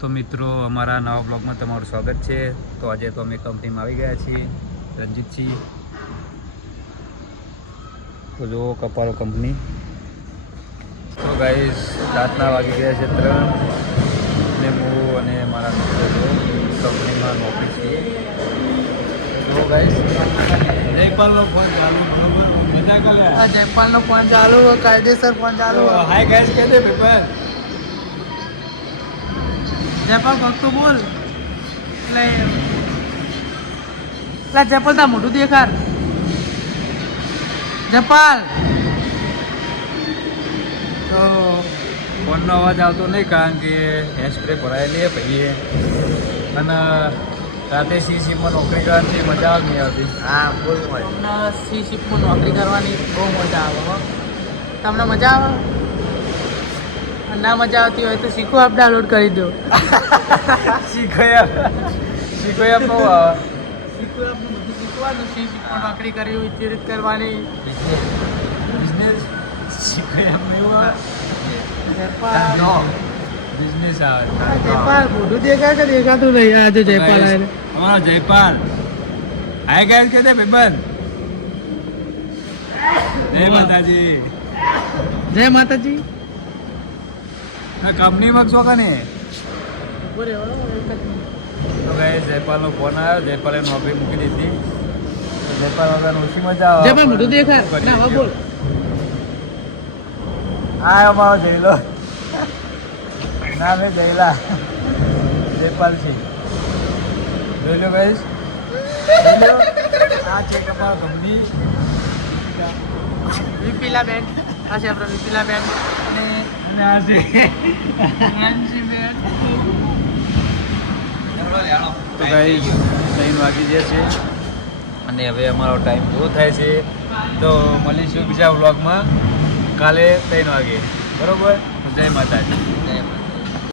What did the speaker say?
તો મિત્રો અમારા નવા બ્લોગમાં તમારું સ્વાગત છે. તો આજે તો અમે કંપનીમાં આવી ગયા છીએ રણજીતસિંહ. તો જુઓ કપાલો કંપની. તો ગાઈસ રાતના વાગી ગયા છે ત્રણ. ને હું અને મારા મિત્રો કંપનીમાં નોકરી છીએ. તો ગાઈસ જયપાલનો ફોન ચાલુ મજા આ જયપાલ નો ફોન ચાલુ કાયદેસર ફોન ચાલુ હાય ગાઈસ કહી દે પેપર જયપાલ ભક્તો બોલ. એટલે એટલે જયપાલ તા મોઢું દેખાડ. જયપાલ. તો ફોનનો અવાજ આવતો નહીં કારણ કે હેર સ્પ્રે ભરાયેલી છે ભાઈએ અને રાતે સી શિપમાં નોકરી કરવાની મજા નહીં આવતી. હા બોલ તમને સી શિપમાં નોકરી કરવાની બહુ મજા આવે તમને મજા આવે? ના મજા આવતી હોય તો શીખો આપ ડાઉનલોડ કરી દો. શીખોયા શીખોયા બહુ આવે. શીખો આપનું બધું શીખવાનું. શી શીખવા નોકરી કરવી હોય તે રીત કરવાની. બિઝનેસ. શીખોયા એવું આવે. જયપાલ બિઝનેસ આ આવે જયપાલ મોઢું દેખાય કે દેખાતું નહીં. આજે જયપાલ આવે અમારો જયપાલ. હાય ગાઈસ કે દે બેબન જય માતાજી. જય માતાજી. કંપનીમાં છો કને ઊભો રહેવાનો એક જ મિનિટ. તો ગાઈસ જયપાલનો ફોન આવ્યો જયપાલે નોકરી મૂકી દીધી. જયપાલ વગર ઓછી મજા આવે. જયપાલ મોઢું દેખાય ના હવે બોલ. આ અમારો જયલો. ના મેં જયલા. જયપાલ છે. જોઈ લો ગાઈસ આ છે અમારો કંપની વિપીલા બેન આ છે આપણો વિપીલા બેન છે તો ગાઈસ ત્રણ વાગી ગયા છે. અને હવે અમારો ટાઈમ પૂરો થાય છે. તો મળીશું બીજા વ્લોગમાં કાલે ત્રણ વાગે. બરોબર? જય માતાજી. જય માતા